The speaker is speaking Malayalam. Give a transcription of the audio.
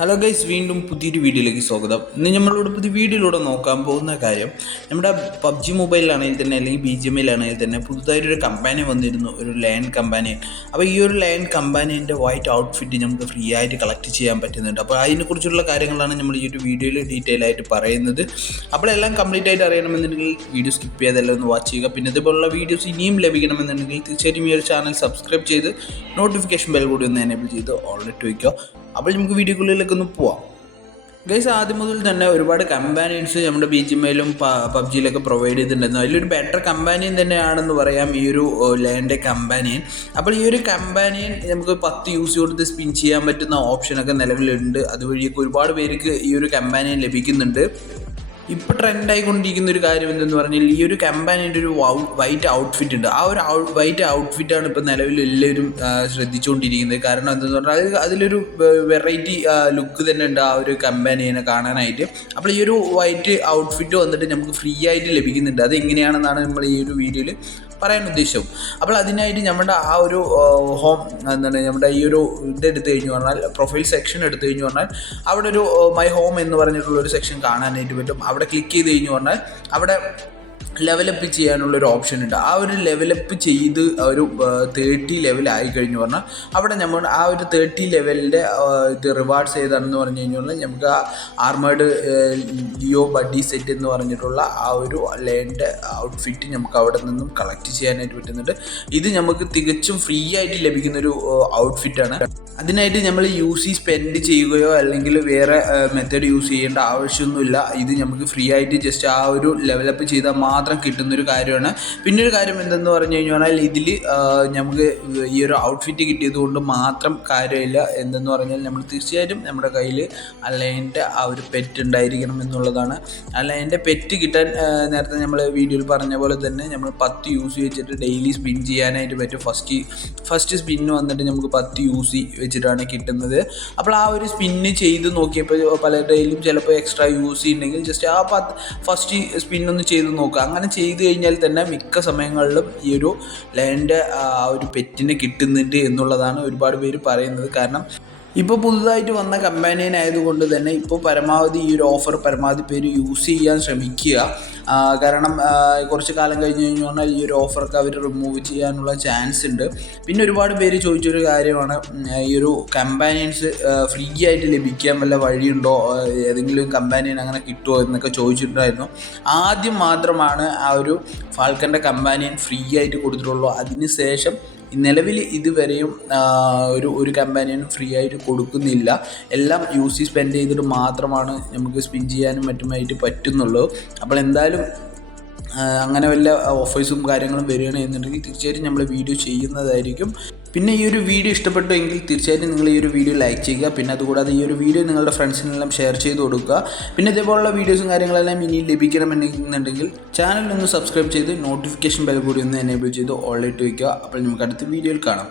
ഹലോ ഗൈസ്, വീണ്ടും പുതിയൊരു വീഡിയോയിലേക്ക് സ്വാഗതം. ഇന്ന് നമ്മളോട് പുതിയ വീഡിയോയിലൂടെ നോക്കാൻ പോകുന്ന കാര്യം, നമ്മുടെ പബ്ജി മൊബൈലിലാണെങ്കിൽ തന്നെ അല്ലെങ്കിൽ BGMIലാണെങ്കിൽ തന്നെ പുതുതായിട്ടൊരു കമ്പാനി വന്നിരുന്നു, ഒരു ലയൺ കമ്പാനി. അപ്പോൾ ഈ ഒരു ലയൺ കമ്പാനീൻ്റെ വൈറ്റ് ഔട്ട്ഫിറ്റ് നമുക്ക് ഫ്രീ ആയിട്ട് കളക്ട് ചെയ്യാൻ പറ്റുന്നുണ്ട്. അപ്പോൾ അതിനെക്കുറിച്ചുള്ള കാര്യങ്ങളാണ് നമ്മൾ ഈ ഒരു വീഡിയോയിൽ ഡീറ്റെയിൽ ആയിട്ട് പറയുന്നത്. അപ്പോൾ എല്ലാം കംപ്ലീറ്റ് ആയിട്ട് അറിയണമെന്നുണ്ടെങ്കിൽ വീഡിയോ സ്കിപ്പ് ചെയ്തെല്ലാം ഒന്ന് വാച്ച് ചെയ്യുക. പിന്നെ ഇതുപോലുള്ള വീഡിയോസ് ഇനിയും ലഭിക്കണമെന്നുണ്ടെങ്കിൽ തീർച്ചയായിട്ടും ഈ ഒരു ചാനൽ സബ്സ്ക്രൈബ് ചെയ്ത് നോട്ടിഫിക്കേഷൻ ബെൽ കൂടി ഒന്ന് എനേബിൾ ചെയ്ത് ഓൾറെഡി വയ്ക്കുക. അപ്പോൾ നമുക്ക് വീഡിയോക്കുള്ളിലേക്ക് ഒന്ന് പോവാം. ഗൈസ്, ആദ്യം മുതൽ തന്നെ ഒരുപാട് കമ്പാനിയൻസ് നമ്മുടെ BGMIലും പബ്ജിയിലൊക്കെ പ്രൊവൈഡ് ചെയ്തിട്ടുണ്ടായിരുന്നു. അതിലൊരു ബെറ്റർ കമ്പാനിയൻ തന്നെയാണെന്ന് പറയാം ഈ ഒരു ലാൻഡ് കമ്പാനിയൻ. അപ്പോൾ ഈ ഒരു കമ്പാനിയൻ നമുക്ക് 10 യൂസ് കൊടുത്ത് സ്പിൻ ചെയ്യാൻ പറ്റുന്ന ഓപ്ഷനൊക്കെ നിലവിലുണ്ട്. അതുവഴിയൊക്കെ ഒരുപാട് പേർക്ക് ഈ ഒരു കമ്പാനിയൻ ലഭിക്കുന്നുണ്ട്. ഇപ്പോൾ ട്രെൻഡായിക്കൊണ്ടിരിക്കുന്ന ഒരു കാര്യം എന്തെന്ന് പറഞ്ഞാൽ ഈ ഒരു കമ്പാനിയുടെ ഒരു വൈറ്റ് ഔട്ട്ഫിറ്റ് ഉണ്ട്. ആ ഒരു വൈറ്റ് ഔട്ട്ഫിറ്റാണ് ഇപ്പോൾ നിലവിൽ എല്ലാവരും ശ്രദ്ധിച്ചുകൊണ്ടിരിക്കുന്നത്. കാരണം എന്തെന്ന് പറഞ്ഞാൽ അതിലൊരു വെറൈറ്റി ലുക്ക് തന്നെ ഉണ്ട് ആ ഒരു കമ്പാനിയെ കാണാനായിട്ട്. അപ്പോൾ ഈ ഒരു വൈറ്റ് ഔട്ട്ഫിറ്റ് വന്നിട്ട് നമുക്ക് ഫ്രീ ആയിട്ട് ലഭിക്കുന്നുണ്ട്. അത് എങ്ങനെയാണെന്നാണ് നമ്മൾ ഈ ഒരു വീഡിയോയിൽ പറയാൻ ഉദ്ദേശിച്ചു. അപ്പോൾ അതിനായിട്ട് നമ്മുടെ ആ ഒരു ഹോം നമ്മുടെ ഈ ഒരു ഇതെടുത്ത് കഴിഞ്ഞു പറഞ്ഞാൽ, പ്രൊഫൈൽ സെക്ഷൻ എടുത്തു കഴിഞ്ഞു പറഞ്ഞാൽ അവിടെ ഒരു മൈ ഹോം എന്ന് പറഞ്ഞിട്ടുള്ളൊരു സെക്ഷൻ കാണാനായിട്ട് പറ്റും. അവിടെ ക്ലിക്ക് ചെയ്ത് കഴിഞ്ഞു പറഞ്ഞാൽ അവിടെ ലെവലപ്പ് ചെയ്യാനുള്ളൊരു ഓപ്ഷൻ ഉണ്ട്. ആ ഒരു ലെവലപ്പ് ചെയ്ത് ഒരു 30 ലെവലായി കഴിഞ്ഞു പറഞ്ഞാൽ അവിടെ നമ്മൾ ആ ഒരു 30 ലെവലിൻ്റെ ഇത് റിവാർഡ്സ് ഏതാണെന്ന് പറഞ്ഞു കഴിഞ്ഞാൽ നമുക്ക് ആ ആർമേഡ് ലിയോ ബഡി സെറ്റ് എന്ന് പറഞ്ഞിട്ടുള്ള ആ ഒരു ലാൻഡ് ഔട്ട്ഫിറ്റ് നമുക്ക് അവിടെ നിന്നും കളക്ട് ചെയ്യാനായിട്ട് പറ്റുന്നുണ്ട്. ഇത് നമുക്ക് തികച്ചും ഫ്രീ ആയിട്ട് ലഭിക്കുന്നൊരു ഔട്ട്ഫിറ്റാണ്. അതിനായിട്ട് നമ്മൾ സ്പെൻഡ് ചെയ്യുകയോ അല്ലെങ്കിൽ വേറെ മെത്തേഡ് യൂസ് ചെയ്യേണ്ട ആവശ്യമൊന്നുമില്ല. ഇത് നമുക്ക് ഫ്രീ ആയിട്ട് ജസ്റ്റ് ആ ഒരു ലെവലപ്പ് ചെയ്താൽ മാത്രം കിട്ടുന്നൊരു കാര്യമാണ്. പിന്നെ ഒരു കാര്യം എന്തെന്ന് പറഞ്ഞു കഴിഞ്ഞാൽ ഇതിൽ നമുക്ക് ഈ ഒരു ഔട്ട്ഫിറ്റ് കിട്ടിയത് കൊണ്ട് മാത്രം കാര്യമില്ല. എന്തെന്ന് പറഞ്ഞാൽ നമ്മൾ തീർച്ചയായിട്ടും നമ്മുടെ കയ്യിൽ അല്ലൈൻ്റെ ആ ഒരു പെറ്റ് ഉണ്ടായിരിക്കണം എന്നുള്ളതാണ്. അല്ലൈൻ്റെ പെറ്റ് കിട്ടാൻ നേരത്തെ നമ്മൾ വീഡിയോയിൽ പറഞ്ഞ പോലെ തന്നെ നമ്മൾ 10 യൂസ് വെച്ചിട്ട് ഡെയിലി സ്പിൻ ചെയ്യാനായിട്ട് പറ്റും. ഫസ്റ്റ് സ്പിന്ന് വന്നിട്ട് നമുക്ക് 10 യൂസ് വെച്ചിട്ടാണ് കിട്ടുന്നത്. അപ്പോൾ ആ ഒരു സ്പിന്ന് ചെയ്ത് നോക്കിയപ്പോൾ പലരുടെയിലും ചിലപ്പോൾ എക്സ്ട്രാ യൂസ് ഉണ്ടെങ്കിൽ ജസ്റ്റ് ആ ഫസ്റ്റ് സ്പിന്നൊന്ന് ചെയ്ത് നോക്കുക. അങ്ങനെ ചെയ്ത് കഴിഞ്ഞാൽ തന്നെ മിക്ക സമയങ്ങളിലും ഈ ഒരു ലാൻഡ് ആ ഒരു പെറ്റിനെ കിട്ടുന്നുണ്ട് എന്നുള്ളതാണ് ഒരുപാട് പേര് പറയുന്നത്. കാരണം ഇപ്പോൾ പുതുതായിട്ട് വന്ന കമ്പാനിയൻ ആയതുകൊണ്ട് തന്നെ ഇപ്പോൾ പരമാവധി ഈ ഒരു ഓഫർ പരമാവധി പേര് യൂസ് ചെയ്യാൻ ശ്രമിക്കുക. കാരണം കുറച്ച് കാലം കഴിഞ്ഞ് കഴിഞ്ഞാൽ ഈ ഒരു ഓഫറൊക്കെ അവർ റിമൂവ് ചെയ്യാനുള്ള ചാൻസ് ഉണ്ട്. പിന്നെ ഒരുപാട് പേര് ചോദിച്ചൊരു കാര്യമാണ്, ഈ ഒരു കമ്പാനിയൻസ് ഫ്രീ ആയിട്ട് ലഭിക്കാൻ വല്ല വഴിയുണ്ടോ, ഏതെങ്കിലും കമ്പാനിയൻ അങ്ങനെ കിട്ടുമോ എന്നൊക്കെ ചോദിച്ചിട്ടുണ്ടായിരുന്നു. ആദ്യം മാത്രമാണ് ആ ഒരു ഫാൽക്കൻ്റെ കമ്പാനിയൻ ഫ്രീ ആയിട്ട് കൊടുത്തിട്ടുള്ളൂ. അതിന് ശേഷം നിലവിൽ ഇതുവരെയും ഒരു കമ്പാനിയനും ഫ്രീ ആയിട്ട് കൊടുക്കുന്നില്ല. എല്ലാം സ്പെൻഡ് ചെയ്തിട്ട് മാത്രമാണ് നമുക്ക് സ്പിൻ ചെയ്യാനും മറ്റുമായിട്ട് പറ്റുന്നുള്ളൂ. അപ്പോൾ എന്തായാലും അങ്ങനെ വല്ല ഓഫേഴ്സും കാര്യങ്ങളും വരികയാണെന്നുണ്ടെങ്കിൽ തീർച്ചയായിട്ടും നമ്മൾ വീഡിയോ ചെയ്യുന്നതായിരിക്കും. പിന്നെ ഈ ഒരു വീഡിയോ ഇഷ്ടപ്പെട്ടു എങ്കിൽ തീർച്ചയായിട്ടും നിങ്ങൾ ഈ ഒരു വീഡിയോ ലൈക്ക് ചെയ്യുക. പിന്നെ അതുകൂടാതെ ഈ ഒരു വീഡിയോ നിങ്ങളുടെ ഫ്രണ്ട്സിനെല്ലാം ഷെയർ ചെയ്ത് കൊടുക്കുക. പിന്നെ ഇതേപോലുള്ള വീഡിയോസും കാര്യങ്ങളെല്ലാം ഇനി ലഭിക്കണമെന്നുണ്ടെങ്കിൽ ചാനൽ ഒന്ന് സബ്സ്ക്രൈബ് ചെയ്ത് നോട്ടിഫിക്കേഷൻ ബെൽ കൂടി ഒന്ന് എനേബിൾ ചെയ്ത് ഓൾ ഇട്ട് വയ്ക്കുക. അപ്പോൾ നമുക്ക് അടുത്ത വീഡിയോയിൽ കാണാം.